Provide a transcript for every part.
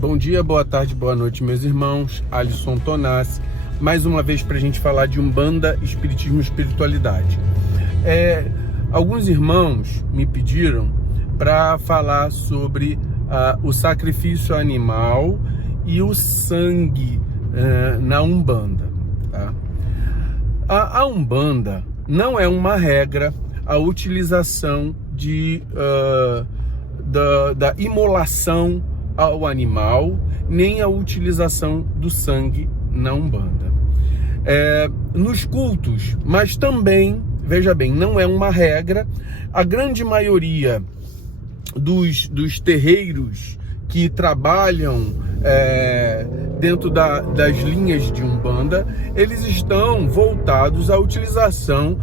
Bom dia, boa tarde, boa noite, meus irmãos. Alisson Tonassi, mais uma vez para a gente falar de Umbanda, Espiritismo e Espiritualidade. Alguns irmãos me pediram para falar sobre o sacrifício animal e o sangue na Umbanda. Tá? A Umbanda não é uma regra a utilização da imolação ao animal, nem a utilização do sangue na Umbanda. Nos cultos, mas também, veja bem, não é uma regra. A grande maioria dos terreiros que trabalham dentro das linhas de Umbanda, eles estão voltados à utilização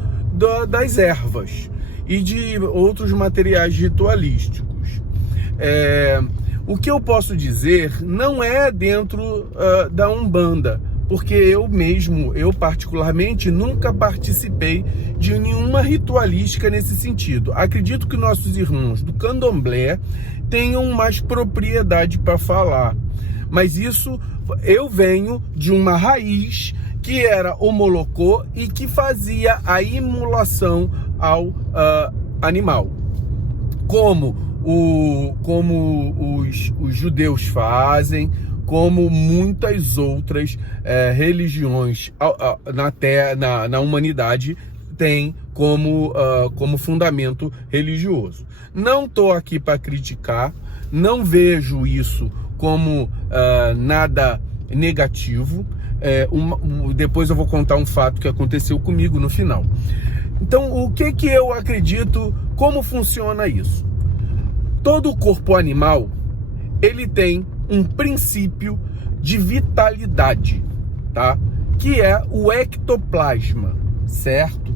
das ervas e de outros materiais ritualísticos. O que eu posso dizer não é dentro da Umbanda, porque eu particularmente nunca participei de nenhuma ritualística nesse sentido. Acredito que nossos irmãos do Candomblé tenham mais propriedade para falar, mas isso eu venho de uma raiz que era o Molocô e que fazia a imolação ao animal, como os judeus fazem, como muitas outras religiões na humanidade têm como fundamento religioso. Não estou aqui para criticar, não vejo isso como nada negativo. Depois eu vou contar um fato que aconteceu comigo no final. Então, o que eu acredito, como funciona isso? Todo o corpo animal, ele tem um princípio de vitalidade, tá? Que é o ectoplasma, certo?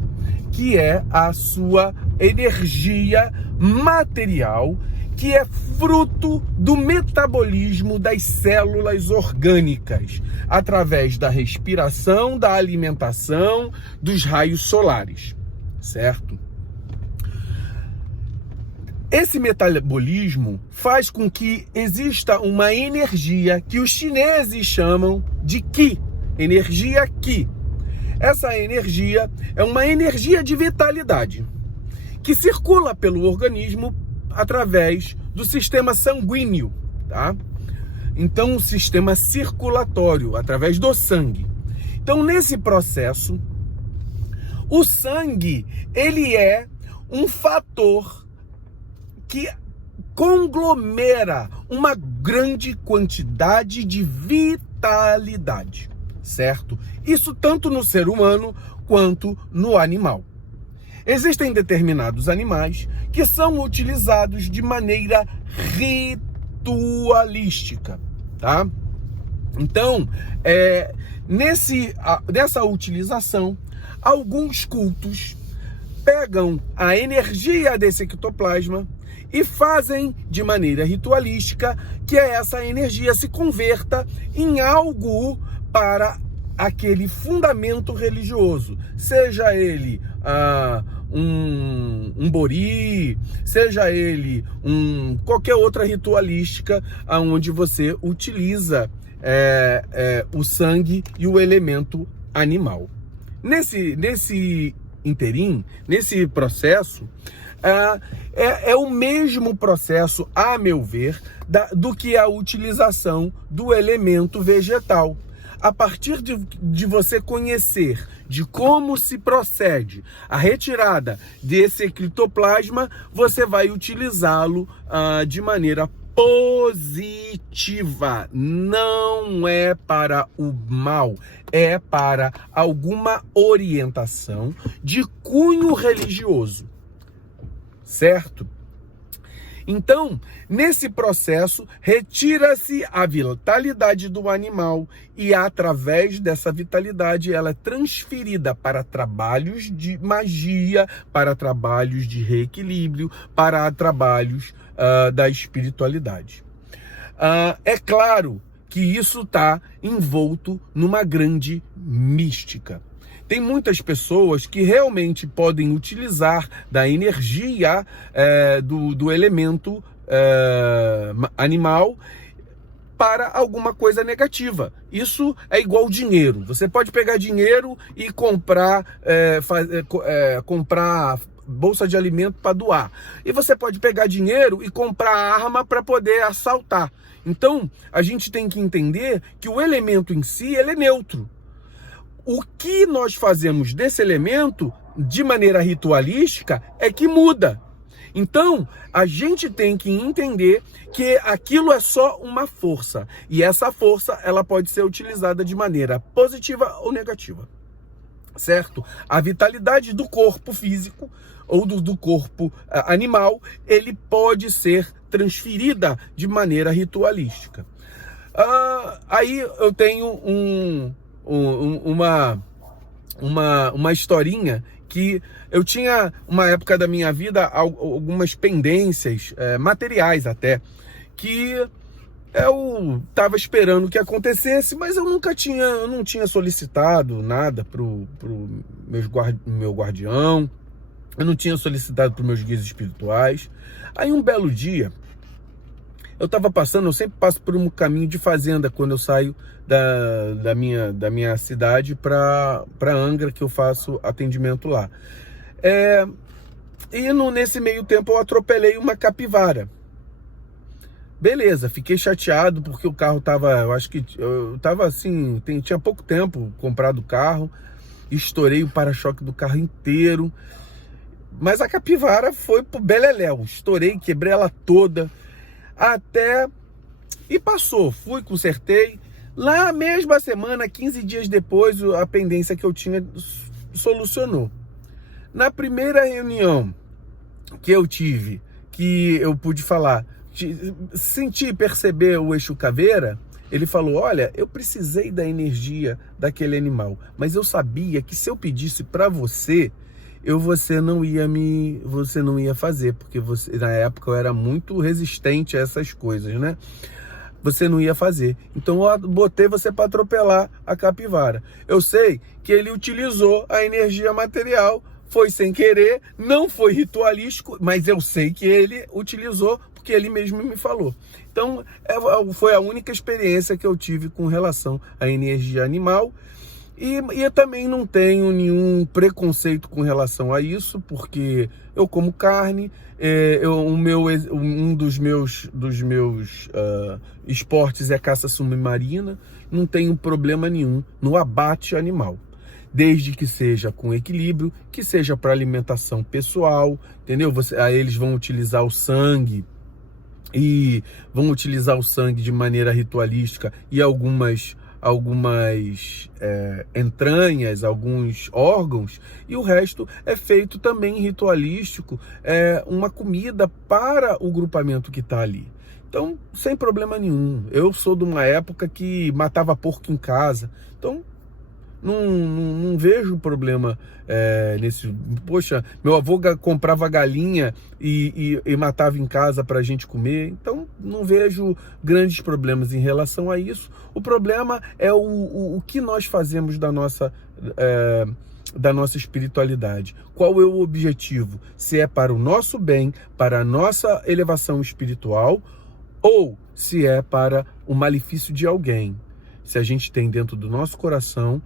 Que é a sua energia material, que é fruto do metabolismo das células orgânicas, através da respiração, da alimentação, dos raios solares, certo? Esse metabolismo faz com que exista uma energia que os chineses chamam de Qi, energia Qi. Essa energia é uma energia de vitalidade que circula pelo organismo através do sistema sanguíneo, tá? Então, o sistema circulatório, através do sangue. Então, nesse processo, o sangue, ele é um fator que conglomera uma grande quantidade de vitalidade, certo? Isso tanto no ser humano quanto no animal. Existem determinados animais que são utilizados de maneira ritualística, tá? Então, nessa utilização, alguns cultos pegam a energia desse ectoplasma e fazem de maneira ritualística que essa energia se converta em algo para aquele fundamento religioso, seja ele um bori, seja ele qualquer outra ritualística onde você utiliza o sangue e o elemento animal. Nesse interim, nesse processo, é o mesmo processo, a meu ver, do que a utilização do elemento vegetal. A partir de você conhecer de como se procede a retirada desse ectoplasma, você vai utilizá-lo de maneira positiva. Não é para o mal, é para alguma orientação de cunho religioso, certo? Então, nesse processo, retira-se a vitalidade do animal e, através dessa vitalidade, ela é transferida para trabalhos de magia, para trabalhos de reequilíbrio, para trabalhos da espiritualidade. É claro que isso está envolto numa grande mística. Tem muitas pessoas que realmente podem utilizar da energia do elemento animal para alguma coisa negativa. Isso é igual dinheiro. Você pode pegar dinheiro e comprar bolsa de alimento para doar. E você pode pegar dinheiro e comprar arma para poder assaltar. Então, a gente tem que entender que o elemento em si, ele é neutro. O que nós fazemos desse elemento, de maneira ritualística, é que muda. Então, a gente tem que entender que aquilo é só uma força. E essa força, ela pode ser utilizada de maneira positiva ou negativa. Certo? A vitalidade do corpo físico ou do corpo animal, ele pode ser transferida de maneira ritualística. Aí eu tenho uma historinha que eu tinha, uma época da minha vida, algumas pendências materiais até, que eu estava esperando que acontecesse, mas eu não tinha solicitado nada pro meu guardião, eu não tinha solicitado para os meus guias espirituais. Aí um belo dia, eu estava passando, eu sempre passo por um caminho de fazenda quando eu saio da minha cidade para Angra, que eu faço atendimento lá. Nesse meio tempo eu atropelei uma capivara. Beleza, fiquei chateado porque o carro eu acho que eu tava assim, tinha pouco tempo comprado o carro, estourei o para-choque do carro inteiro, mas a capivara foi pro beleléu, estourei, quebrei ela toda, e passou, consertei, lá mesma semana, 15 dias depois, a pendência que eu tinha solucionou. Na primeira reunião que eu tive, que eu pude falar, sentir, perceber o Exu Caveira, ele falou: olha, eu precisei da energia daquele animal, mas eu sabia que se eu pedisse para você, você não ia fazer, porque na época eu era muito resistente a essas coisas, né? Você não ia fazer. Então eu botei você para atropelar a capivara. Eu sei que ele utilizou a energia material, foi sem querer, não foi ritualístico, mas eu sei que ele utilizou porque ele mesmo me falou. Então, foi a única experiência que eu tive com relação à energia animal. E eu também não tenho nenhum preconceito com relação a isso, porque eu como carne, um dos meus esportes é caça submarina, não tenho problema nenhum no abate animal. Desde que seja com equilíbrio, que seja para alimentação pessoal, entendeu? Aí eles vão utilizar o sangue, e vão utilizar o sangue de maneira ritualística e algumas entranhas, alguns órgãos, e o resto é feito também ritualístico, uma comida para o grupamento que está ali. Então, sem problema nenhum. Eu sou de uma época que matava porco em casa, então não vejo problema nesse. Poxa, meu avô comprava galinha e matava em casa para a gente comer, então não vejo grandes problemas em relação a isso. O problema é o que nós fazemos da nossa espiritualidade. Qual é o objetivo? Se é para o nosso bem, para a nossa elevação espiritual, ou se é para o malefício de alguém. Se a gente tem dentro do nosso coração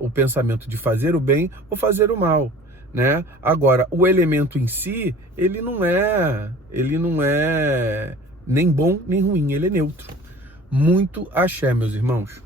o pensamento de fazer o bem ou fazer o mal, né? Agora, o elemento em si, ele não é nem bom nem ruim, ele é neutro. Muito axé, meus irmãos.